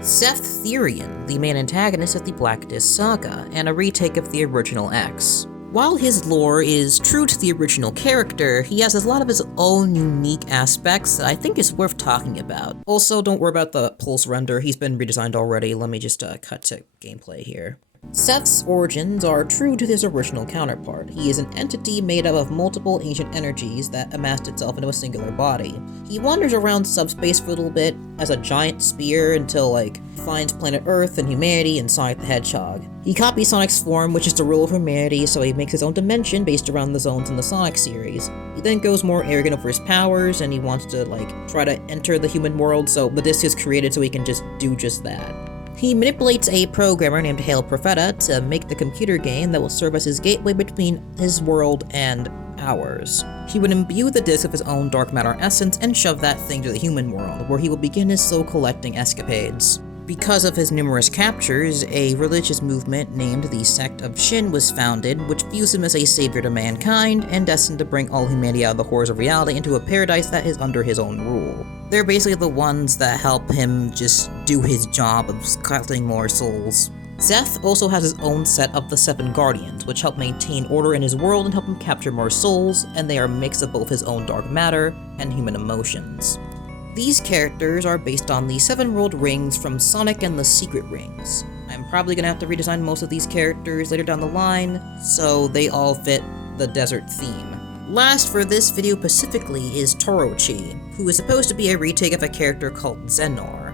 Xetherian, the main antagonist of the Black Disc Saga, and a retake of the original X. While his lore is true to the original character, he has a lot of his own unique aspects that I think is worth talking about. Also, don't worry about the pulse render, he's been redesigned already. Let me just cut to gameplay here. Seth's origins are true to his original counterpart. He is an entity made up of multiple ancient energies that amassed itself into a singular body. He wanders around subspace for a little bit as a giant spear until, finds planet Earth and humanity and Sonic the Hedgehog. He copies Sonic's form, which is the rule of humanity, so he makes his own dimension based around the zones in the Sonic series. He then goes more arrogant over his powers, and he wants to, try to enter the human world, so the disc is created so he can just do just that. He manipulates a programmer named Hail Profeta to make the computer game that will serve as his gateway between his world and ours. He would imbue the disc with his own dark matter essence and shove that thing to the human world, where he will begin his soul-collecting escapades. Because of his numerous captures, a religious movement named the Sect of Shin was founded, which views him as a savior to mankind and destined to bring all humanity out of the horrors of reality into a paradise that is under his own rule. They're basically the ones that help him just do his job of collecting more souls. Xeth also has his own set of the 7 Guardians, which help maintain order in his world and help him capture more souls, and they are a mix of both his own dark matter and human emotions. These characters are based on the 7 world rings from Sonic and the Secret Rings. I'm probably gonna have to redesign most of these characters later down the line, so they all fit the desert theme. Last for this video specifically is Torochi, who is supposed to be a retake of a character called Xenor.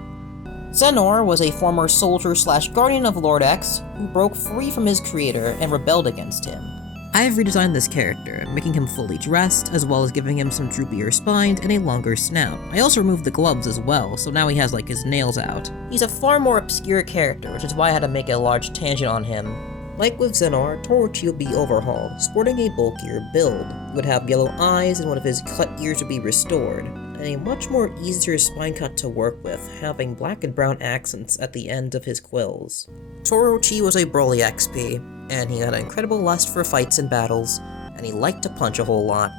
Xenor was a former soldier/guardian of Lord X who broke free from his creator and rebelled against him. I have redesigned this character, making him fully dressed, as well as giving him some droopier spines and a longer snout. I also removed the gloves as well, so now he has his nails out. He's a far more obscure character, which is why I had to make a large tangent on him. Like with Xenor, Torochi will be overhauled, sporting a bulkier build. He would have yellow eyes and one of his cut ears would be restored, and a much more easier spine cut to work with, having black and brown accents at the end of his quills. Torochi was a Broly XP, and he had an incredible lust for fights and battles, and he liked to punch a whole lot.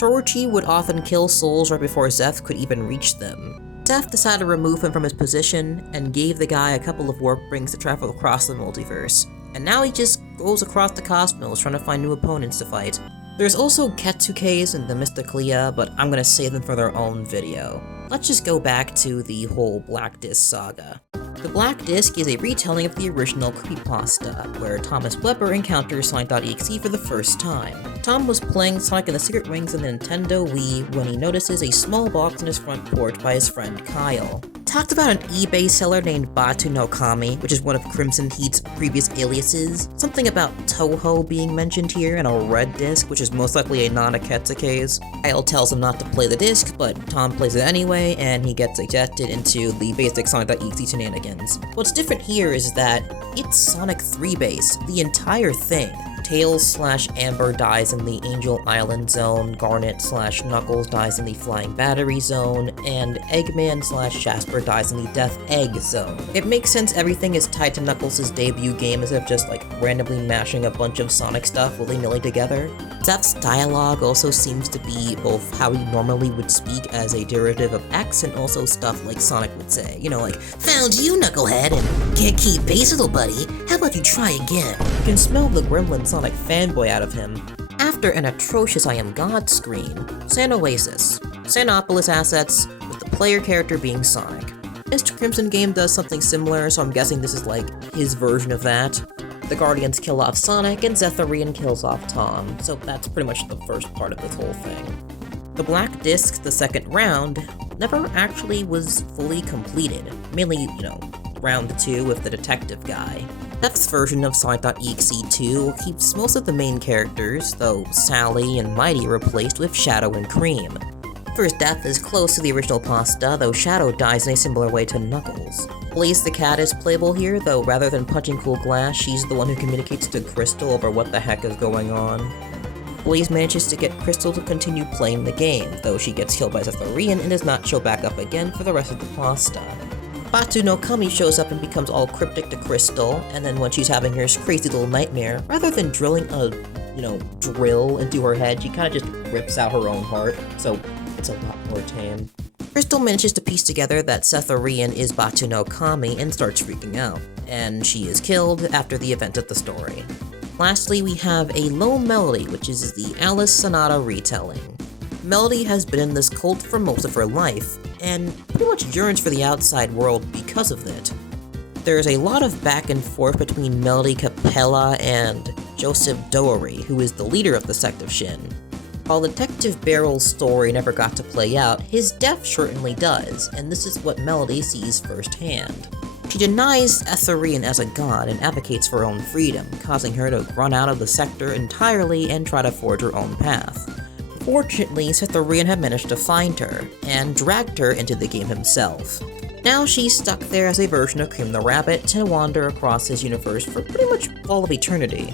Torochi would often kill souls right before Xeth could even reach them. Xeth decided to remove him from his position, and gave the guy a couple of warp rings to travel across the multiverse, and now he just goes across the cosmos trying to find new opponents to fight. There's also Ketsuke's and the Mysticlia, but I'm gonna save them for their own video. Let's just go back to the whole Black Disc saga. The Black Disc is a retelling of the original creepypasta, where Thomas Weber encounters Sonic.EXE for the first time. Tom was playing Sonic and the Secret Rings on the Nintendo Wii when he notices a small box on his front porch by his friend Kyle. Talked about an eBay seller named Batu no Kami, which is one of Crimson Heat's previous aliases. Something about Toho being mentioned here, and a red disc, which is most likely a non-Ketsuke's. Kyle tells him not to play the disc, but Tom plays it anyway, and he gets ejected into the basic Sonic.EXE shenanigans. What's different here is that it's Sonic 3 base, the entire thing. Tails/Amber dies in the Angel Island zone, Garnet/Knuckles dies in the Flying Battery zone, and Eggman/Jasper dies in the Death Egg zone. It makes sense everything is tied to Knuckles' debut game instead of just randomly mashing a bunch of Sonic stuff willy-nilly together. Xeth's dialogue also seems to be both how he normally would speak as a derivative of X and also stuff like Sonic would say. Found you, Knucklehead, and can't keep pace, little buddy. How about you try again? You can smell the gremlin Sonic fanboy out of him. After an atrocious I Am God screen, San Oasis. Sanopolis assets, with the player character being Sonic. Mr. Crimson game does something similar, so I'm guessing this is his version of that. The Guardians kill off Sonic, and Xetherian kills off Tom, so that's pretty much the first part of this whole thing. The Black Disc, the second round, never actually was fully completed, mainly, round 2 with the detective guy. Xeth's version of Sonic.EXE 2 keeps most of the main characters, though Sally and Mighty are replaced with Shadow and Cream. First death is close to the original pasta, though Shadow dies in a similar way to Knuckles. Blaze the cat is playable here, though rather than punching cool glass, she's the one who communicates to Crystal over what the heck is going on. Blaze manages to get Crystal to continue playing the game, though she gets killed by Xetherian and does not show back up again for the rest of the pasta. Batu no Kami shows up and becomes all cryptic to Crystal, and then when she's having her crazy little nightmare, rather than drilling a, drill into her head, she kinda just rips out her own heart, so it's a lot more tame. Crystal manages to piece together that Xetherian is Batu no Kami and starts freaking out, and she is killed after the event of the story. Lastly, we have a lone Melody, which is the Alice Sonata retelling. Melody has been in this cult for most of her life, and pretty much yearns for the outside world because of it. There's a lot of back and forth between Melody Capella and Joseph Doery, who is the leader of the sect of Shin. While Detective Barrel's story never got to play out, his death certainly does, and this is what Melody sees firsthand. She denies Xetherian as a god and advocates for her own freedom, causing her to run out of the sector entirely and try to forge her own path. Fortunately, Xetherian had managed to find her, and dragged her into the game himself. Now she's stuck there as a version of Cream the Rabbit to wander across his universe for pretty much all of eternity.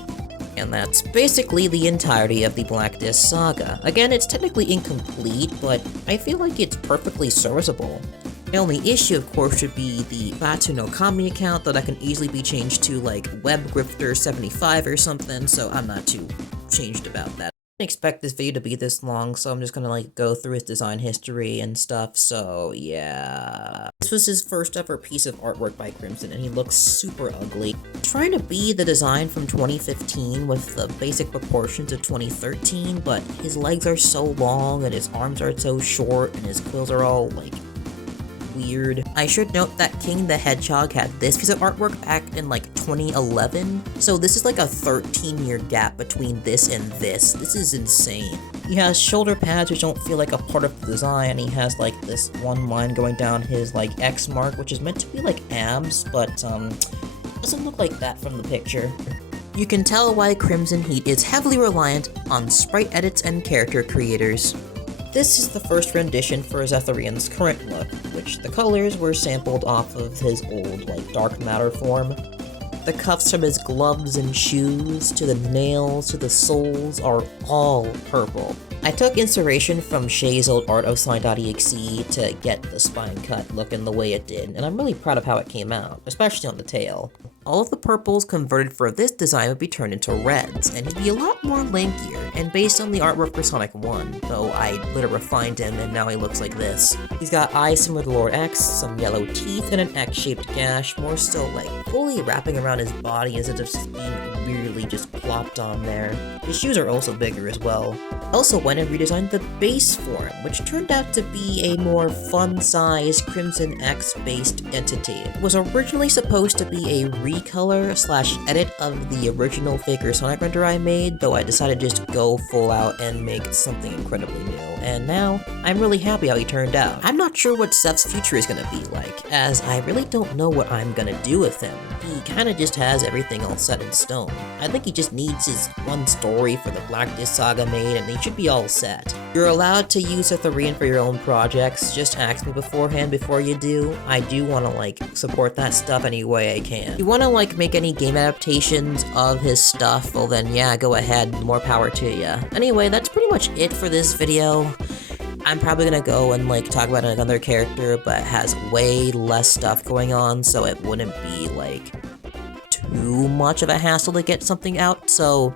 And that's basically the entirety of the Black Disc saga. Again, it's technically incomplete, but I feel like it's perfectly serviceable. The only issue, of course, should be the Batu no Kami account that can easily be changed to like WebGrifter75 or something, so I'm not too changed about that. I didn't expect this video to be this long, so I'm just gonna like go through his design history and stuff, so yeah. This was his first ever piece of artwork by Crimson, and he looks super ugly. Trying to be the design from 2015 with the basic proportions of 2013, but his legs are so long and his arms are so short and his quills are all like weird. I should note that King the Hedgehog had this piece of artwork back in like 2011, so this is like a 13-year gap between this and this. This is insane. He has shoulder pads which don't feel like a part of the design. He has like this one line going down his like X mark, which is meant to be like abs, but doesn't look like that from the picture. You can tell why Crimson Heat is heavily reliant on sprite edits and character creators. This is the first rendition for Xetherian's current look, which the colors were sampled off of his old, like, dark matter form. The cuffs from his gloves and shoes, to the nails, to the soles, are all purple. I took inspiration from Shay's old art of Sonic.EXE to get the spine cut looking the way it did, and I'm really proud of how it came out, especially on the tail. All of the purples converted for this design would be turned into reds, and he'd be a lot more lankier, and based on the artwork for Sonic 1, though I later refined him and now he looks like this. He's got eyes similar to Lord X, some yellow teeth, and an X-shaped gash, more still like fully wrapping around his body instead of just being weirdly just plopped on there. His shoes are also bigger as well. Also went and redesigned the base form, which turned out to be a more fun-sized Crimson X based entity. It was originally supposed to be a recolor/edit of the original Faker Sonic render I made, though I decided to just go full out and make something incredibly new, and now I'm really happy how he turned out. I'm not sure what Zeph's future is gonna be like, as I really don't know what I'm gonna do with him. He kinda just has everything all set in stone. I think he just needs his one story for the Black Disc saga made, and he should be all set. You're allowed to use Xetherian for your own projects, just ask me beforehand before you do. I do want to like support that stuff any way I can. If you want to like make any game adaptations of his stuff, well then yeah, go ahead, more power to ya. Anyway, that's pretty much it for this video. I'm probably gonna go and like talk about another character, but has way less stuff going on, so it wouldn't be like too much of a hassle to get something out, so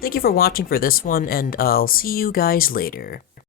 thank you for watching for this one, and I'll see you guys later.